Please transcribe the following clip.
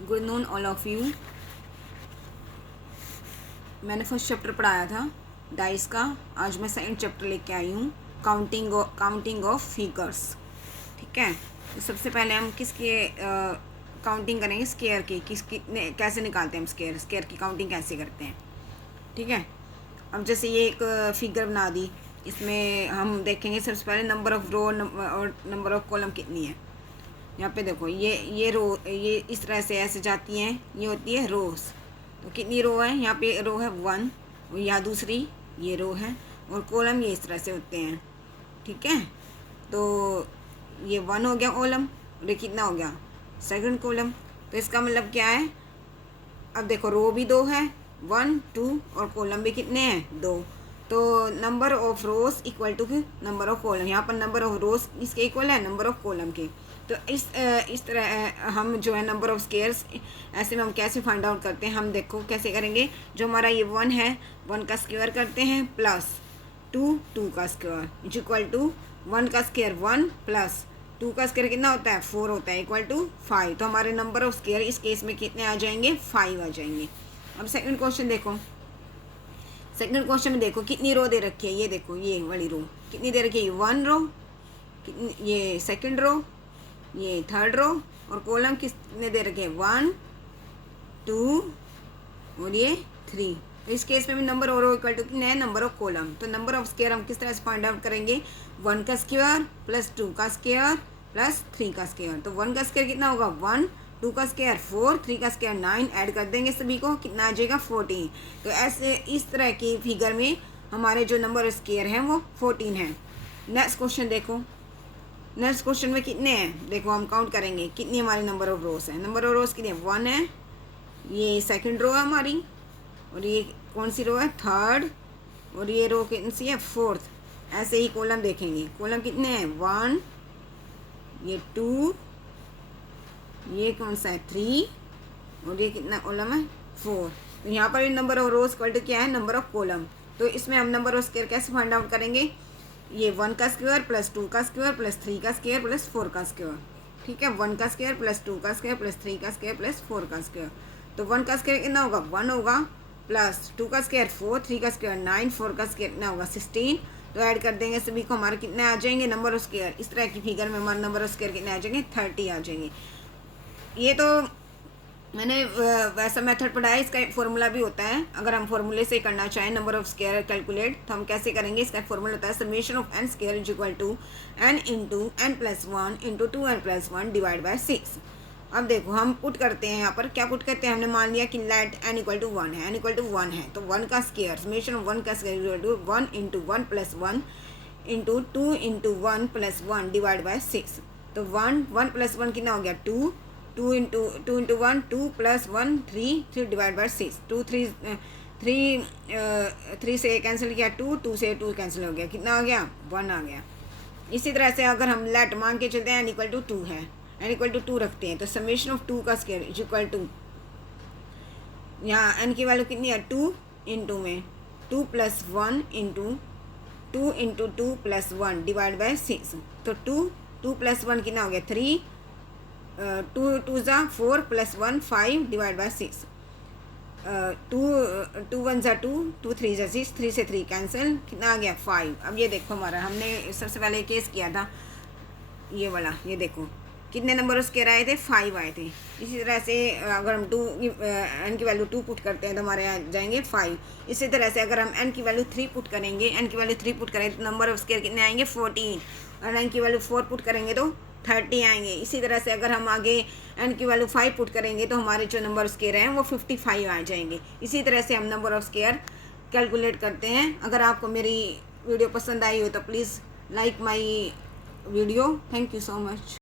Good noon all of you. मैंने first chapter पढ़ाया था डाइस का। आज मैं सेकंड चैप्टर लेके आई हूँ, काउंटिंग ऑफ फिगर्स। ठीक है, तो सबसे पहले हम किसके काउंटिंग करेंगे, स्केयर की। कितने कैसे निकालते हैं हम स्केयर की काउंटिंग कैसे करते हैं। ठीक है, अब जैसे ये एक फिगर बना दी, इसमें हम देखेंगे सबसे पहले नंबर ऑफ रो और नंबर ऑफ कॉलम कितनी है। यहाँ पे देखो ये रो, ये इस तरह से ऐसे जाती हैं, ये होती है रोज। तो कितनी रो है, यहाँ पे रो है 1, और यहाँ दूसरी ये रो है, और कॉलम ये इस तरह से होते हैं। ठीक है, तो ये 1 हो गया कॉलम, और ये कितना हो गया, सेकंड कॉलम। तो इसका मतलब क्या है, अब देखो रो भी 2 है, 1 2, और कॉलम भी कितने हैं 2। तो number of rows equal to number of column. यहाँ पर नंबर ऑफ रोज इसके इक्वल है नंबर ऑफ कॉलम के। तो इस तरह हम जो है नंबर ऑफ स्केयर्स ऐसे में हम कैसे फाइंड आउट करते हैं। हम देखो कैसे करेंगे। जो हमारा ये 1 है, 1 का स्क्वायर करते हैं, प्लस 2 का स्क्वायर इज इक्वल टू 1 का स्क्वायर 1 प्लस 2 का स्क्वायर कितना होता है 4 होता है, इक्वल टू 5। तो हमारे नंबर ऑफ स्क्वायर इस केस में कितने आ जाएंगे, 5 आ जाएंगे। अब सेकंड क्वेश्चन देखो। सेकंड क्वेश्चन में देखो कितनी रो दे रखी है, ये देखो ये वाली रो कितनी दे रखी है, 1 रो, ये सेकंड रो, ये थर्ड रो, और कॉलम कितने दे रखे हैं 1 2 और ये 3। तो इस केस में भी नंबर और रो इक्वल टू कितने है, नंबर ऑफ कॉलम। तो नंबर ऑफ स्क्वायर हम किस तरह से फाइंड आउट करेंगे, 1 का स्क्वायर प्लस 2 का स्क्वायर प्लस 3 का स्क्वायर। तो 1 का स्क्वायर कितना होगा 1, 2 का स्क्वायर 4, 3 का स्क्वायर 9, ऐड कर देंगे सभी को, कितना आ जाएगा 14। तो ऐसे इस तरह की फिगर में हमारे जो नंबर ऑफ स्क्वायर हैं वो 14 है। नेक्स्ट क्वेश्चन देखो। नेक्स्ट क्वेश्चन में कितने हैं, देखो हम काउंट करेंगे कितनी हमारी नंबर ऑफ रोज है। नंबर ऑफ रोज कितने, 1 है, ये सेकंड रो है हमारी, और ये कौन सी रो है, थर्ड, और ये रो कौन सी है, फोर्थ। ऐसे ही कॉलम देखेंगे, कॉलम कितने हैं 1, ये 2, ये कौन सा है 3, और ये कितना कॉलम है 4। तो यहाँ पर number of rows equal to क्या है, नंबर ऑफ कॉलम। तो इसमें हम नंबर ऑफ स्क्वायर कैसे फाइंड आउट करेंगे, ये 1 का स्क्वायर प्लस 2 का स्क्वायर प्लस 3 का स्क्वायर प्लस 4 का स्क्वायर। ठीक है, 1 का स्क्वायर प्लस 2 का स्क्वायर प्लस 3 का स्क्वायर प्लस 4 का स्क्वायर। तो 1 का स्क्वायर कितना होगा 1 होगा, प्लस 2 का स्क्वायर 4, 3 का स्क्वायर 9, 4 का स्क्वायर कितना होगा 16। तो ऐड कर देंगे सभी को, हमारे कितने आ जाएंगे नंबर ऑफ स्क्वायर। इस तरह की फिगर में हमारे नंबर ऑफ स्क्वायर कितने आ जाएंगे, 30 आ जाएंगे। ये तो मैंने वैसा मेथड पढ़ाया, इसका एक फॉर्मूला भी होता है। अगर हम फॉर्मूले से करना चाहें नंबर ऑफ स्क्वायर कैलकुलेट, तो हम कैसे करेंगे, इसका फॉर्मूला होता है summation of n square is equal to n into n plus 1 into 2n plus 1 divide by 6। अब देखो हम पुट करते हैं, यहाँ पर क्या पुट करते हैं, हमने मान लिया कि लेट n इक्वल टू 1 है, n इक्वल टू 1 है, तो 1 का स्क्वायर समेशन ऑफ 1 का square equal to 1 into 1 plus 1 into 2 into 1 plus 1 divide by 6। तो 1 प्लस 1 कितना हो गया 2, 2 इंटू 1 2 प्लस 1 3 डिवाइड बाय 6। 3 से कैंसिल किया, 2 से 2 कैंसिल हो गया, कितना आ गया 1 आ गया। इसी तरह से अगर हम लेट मान के चलते हैं n इक्वल टू 2 है, n इक्वल टू 2 रखते हैं, तो समेशन ऑफ 2 का स्क्वायर इज इक्वल टू, यहाँ n की वैल्यू कितनी है 2 इंटू में 2 plus 1 into 2 plus 1 divide by 6। तो 2 प्लस 1 कितना हो गया 3, 2 ज़ा 4 प्लस 1 5 डिवाइड बाय 6। 2 1 ज़ा 2, 2 3 ज़ा 6, 3 से 3 कैंसिल, कितना आ गया 5। अब ये देखो हमारा, हमने सबसे पहले केस किया था ये वाला, ये देखो कितने नंबर उसके आए थे 5 आए थे। इसी तरह से अगर हम n की वैल्यू 2 पुट करते हैं तो हमारे यहाँ जाएंगे 5। इसी तरह से अगर हम n की वैल्यू 3 पुट करेंगे, n की वैल्यू 3 पुट करेंगे तो नंबर ऑफ स्क्वायर कितने आएंगे 14, और n की वैल्यू 4 पुट करेंगे तो 30 आएंगे। इसी तरह से अगर हम आगे n की वैल्यू 5 पुट करेंगे तो हमारे जो नंबर ऑफ स्क्वायर हैं वो 55 आ जाएंगे। इसी तरह से हम नंबर ऑफ स्क्वायर कैलकुलेट करते हैं। अगर आपको मेरी वीडियो पसंद आई हो तो please like my video. Thank you so much.